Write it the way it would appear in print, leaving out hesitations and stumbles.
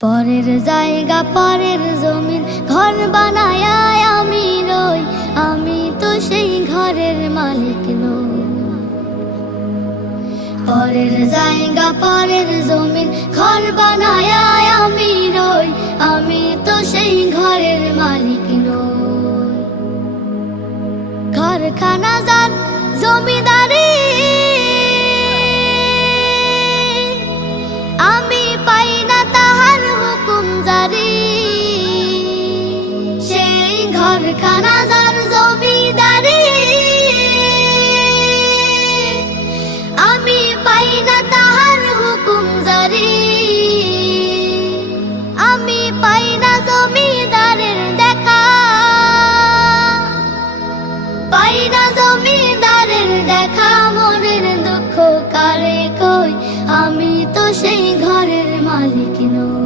পরের জায়গা পরের জমিন ঘর বানায় আমি রই, আমি তো সেই ঘরের মালিক নই। পরের জায়গা পরের জমিন ঘর বানায়